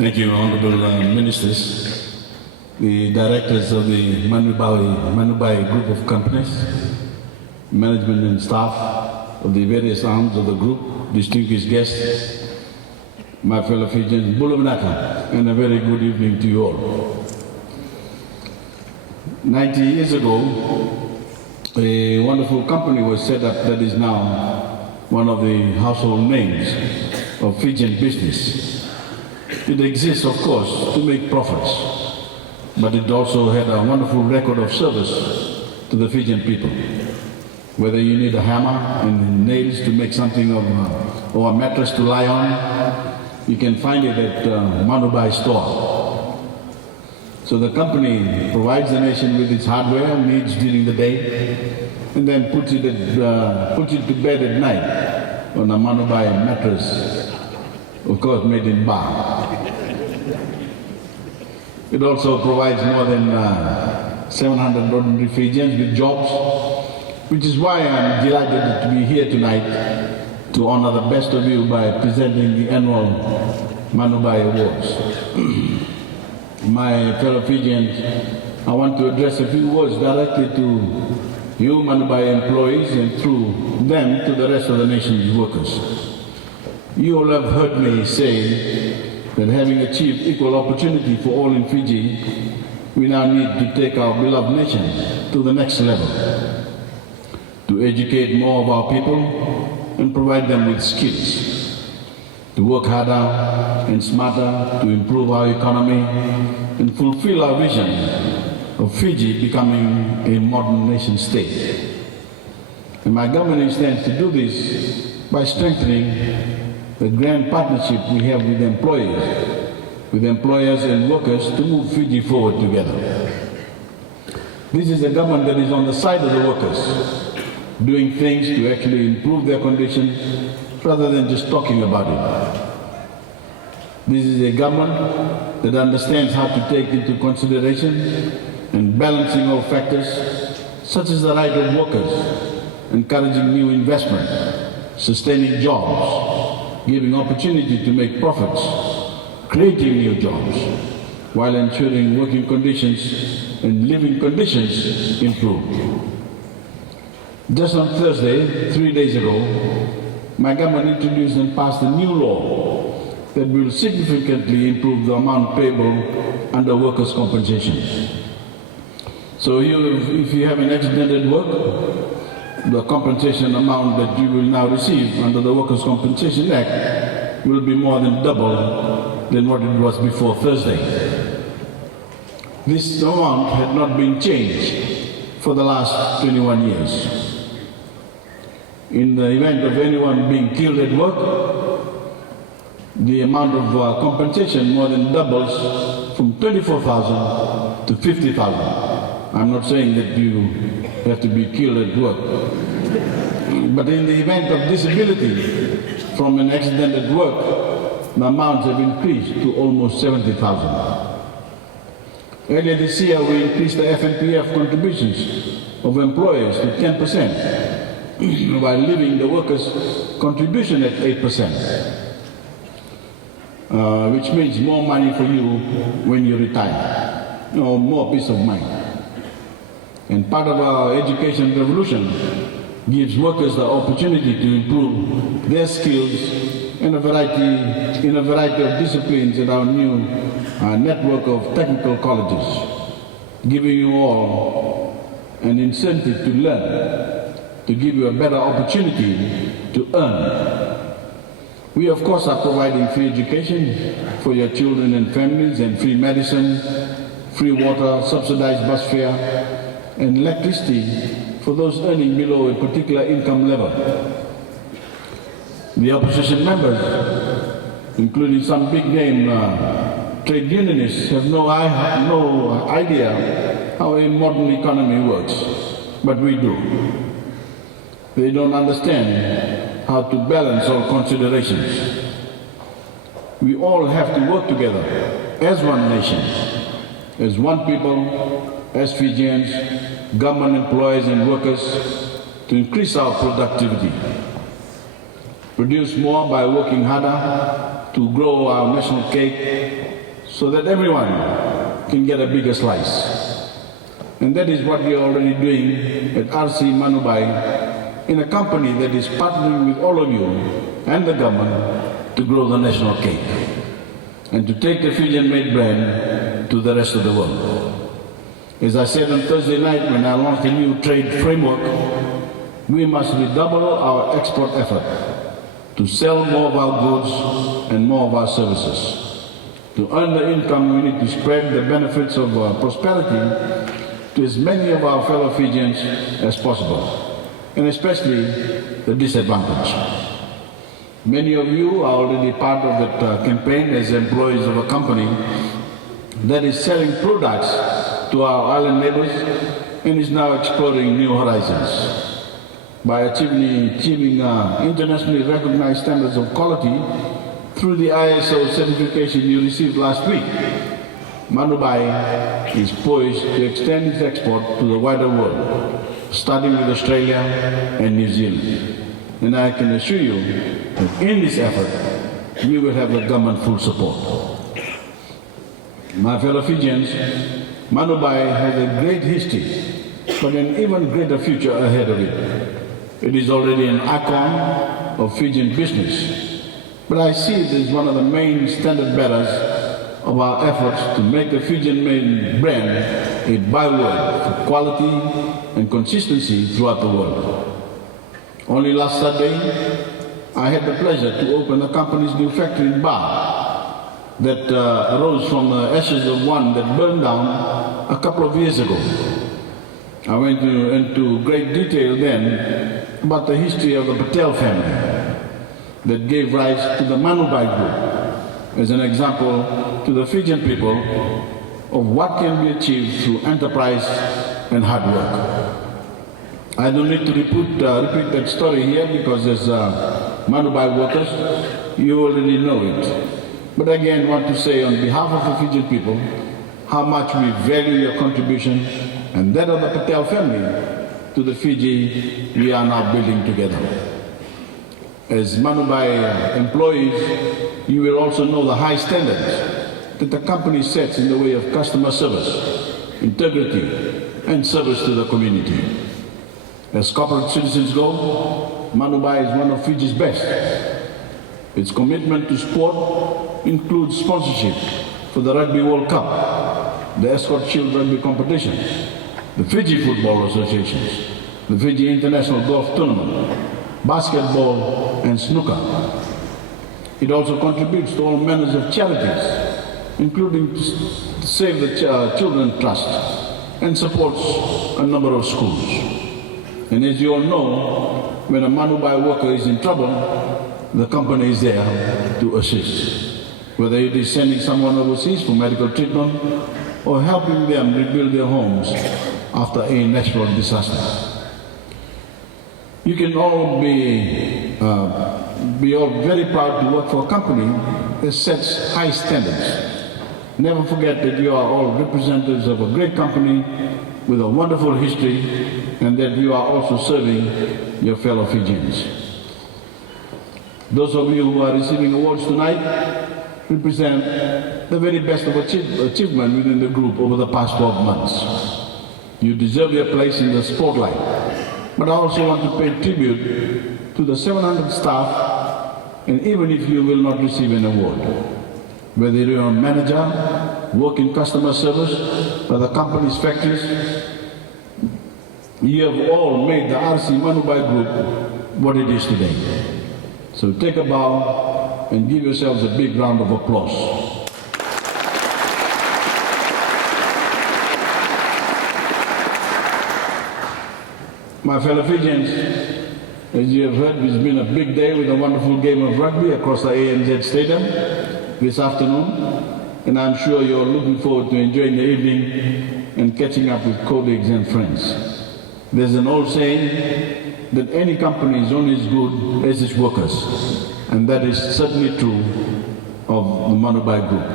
Thank you, Honorable Ministers, the directors of the Manubhai Group of Companies, management and staff of the various arms of the group, distinguished guests, my fellow Fijians, Bulamanaka, and a very good evening to you all. 90 years ago, a wonderful company was set up that is now one of the household names of Fijian business. It exists, of course, to make profits, but it also had a wonderful record of service to the Fijian people. Whether you need a hammer and nails to make something of, or a mattress to lie on, you can find it at Manubhai store. So the company provides the nation with its hardware needs during the day, and then puts it to bed at night on a Manubhai mattress, of course made in Bar. It also provides more than 700 ordinary Fijians with jobs, which is why I'm delighted to be here tonight to honor the best of you by presenting the annual Manubhai Awards. My fellow Fijians, I want to address a few words directly to you Manubhai employees and through them to the rest of the nation's workers. You all have heard me say that having achieved equal opportunity for all in Fiji, we now need to take our beloved nation to the next level, to educate more of our people and provide them with skills, to work harder and smarter to improve our economy and fulfill our vision of Fiji becoming a modern nation state. And my government intends to do this by strengthening the grand partnership we have with employers and workers to move Fiji forward together. This is a government that is on the side of the workers, doing things to actually improve their conditions rather than just talking about it. This is a government that understands how to take into consideration and balancing all factors such as the right of workers, encouraging new investment, sustaining jobs, giving opportunity to make profits, creating new jobs, while ensuring working conditions and living conditions improve. Just on Thursday, 3 days ago, my government introduced and passed a new law that will significantly improve the amount payable under workers' compensation. So if you have an accident at work, the compensation amount that you will now receive under the Workers' Compensation Act will be more than double than what it was before Thursday. This amount had not been changed for the last 21 years. In the event of anyone being killed at work, the amount of compensation more than doubles from 24,000 to 50,000. I'm not saying that you have to be killed at work, but in the event of disability from an accident at work, the amounts have increased to almost 70,000. Earlier this year, we increased the FNPF contributions of employers to 10%, while leaving the workers' contribution at 8%, which means more money for you when you retire, more peace of mind. And part of our education revolution gives workers the opportunity to improve their skills in a variety of disciplines at our new network of technical colleges, giving you all an incentive to learn, to give you a better opportunity to earn. We of course are providing free education for your children and families, and free medicine, free water, subsidized bus fare, and electricity for those earning below a particular income level. The opposition members, including some big-name trade unionists, have no idea how a modern economy works, but we do. They don't understand how to balance all considerations. We all have to work together as one nation, as one people, as Fijians, government employees and workers, to increase our productivity. produce more by working harder to grow our national cake so that everyone can get a bigger slice. And that is what we are already doing at RC Manubhai, in a company that is partnering with all of you and the government to grow the national cake and to take the Fijian-made brand to the rest of the world. As I said on Thursday night when I launched a new trade framework, we must redouble our export effort to sell more of our goods and more of our services. To earn the income, we need to spread the benefits of prosperity to as many of our fellow Fijians as possible, and especially the disadvantaged. Many of you are already part of that campaign as employees of a company that is selling products to our island neighbors and is now exploring new horizons. By achieving internationally recognized standards of quality through the ISO certification you received last week, Manubhai is poised to extend its export to the wider world, starting with Australia and New Zealand. And I can assure you that in this effort, we will have the government full support. My fellow Fijians, Manubhai has a great history, but an even greater future ahead of it. It is already an icon of Fijian business, but I see it as one of the main standard bearers of our efforts to make the Fijian-made brand a byword for quality and consistency throughout the world. Only last Saturday, I had the pleasure to open the company's new factory in Ba that arose from the ashes of one that burned down a couple of years ago. I went into great detail then about the history of the Patel family that gave rise to the Manubhai Group as an example to the Fijian people of what can be achieved through enterprise and hard work. I don't need to repeat that story here because as Manubhai workers, you already know it. But again, I want to say on behalf of the Fijian people how much we value your contribution and that of the Patel family to the Fiji we are now building together. As Manubhai employees, you will also know the high standards that the company sets in the way of customer service, integrity, and service to the community. As corporate citizens go, Manubhai is one of Fiji's best. Its commitment to sport includes sponsorship for the Rugby World Cup, the Escort Shield Rugby Competition, the Fiji Football Associations, the Fiji International Golf Tournament, basketball and snooker. It also contributes to all manners of charities, including Save the Children Trust, and supports a number of schools. And as you all know, when a Manubhai worker is in trouble, the company is there to assist. Whether it is sending someone overseas for medical treatment or helping them rebuild their homes after a natural disaster. You can all be all very proud to work for a company that sets high standards. Never forget that you are all representatives of a great company with a wonderful history and that you are also serving your fellow Fijians. Those of you who are receiving awards tonight represent the very best of achievement within the group over the past 12 months. You deserve your place in the spotlight. But I also want to pay tribute to the 700 staff, and even if you will not receive an award, whether you're a manager, work in customer service, or the company's factories, you have all made the RC Manubhai Group what it is today. So take a bow and give yourselves a big round of applause. My fellow Fijians, as you have heard, it's been a big day with a wonderful game of rugby across the ANZ Stadium this afternoon, and I'm sure you're looking forward to enjoying the evening and catching up with colleagues and friends. There's an old saying that any company is only as good as its workers, and that is certainly true of the Manubhai Group.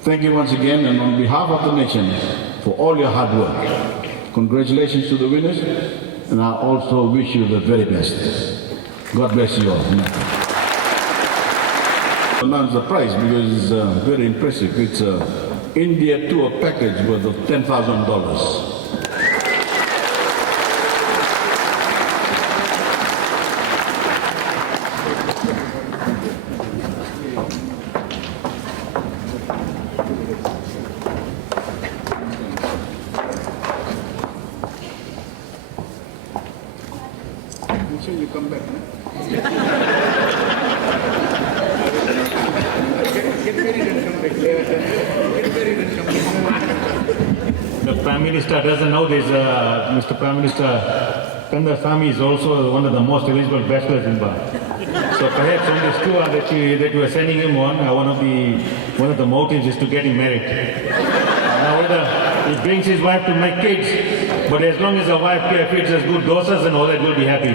Thank you once again, and on behalf of the nation, for all your hard work. Congratulations to the winners, and I also wish you the very best. God bless you all. Announce the price because it's very impressive. It's a India tour package worth of $10,000. So you come back, huh? Get married and come back. Get married and come back. The Prime Minister doesn't know this. Mr. Prime Minister, Kanda Swami is also one of the most eligible bachelors in Bar. So perhaps on this tour that you are sending him on, one of the motives is to get him married. Now whether he brings his wife to make kids, but as long as the wife feeds us good dosas and all that, we'll be happy.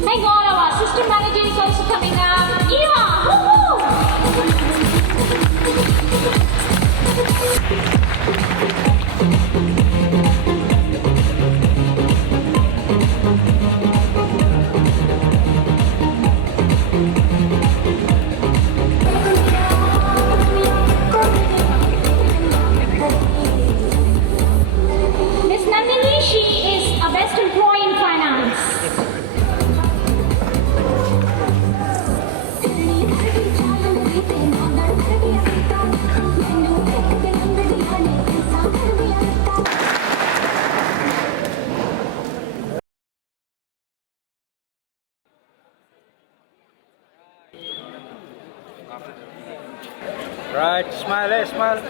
Thank all of our assistant managers also coming up. Eva, woohoo! Miss Nandini, she is a best employee in finance. Right, smile, smile.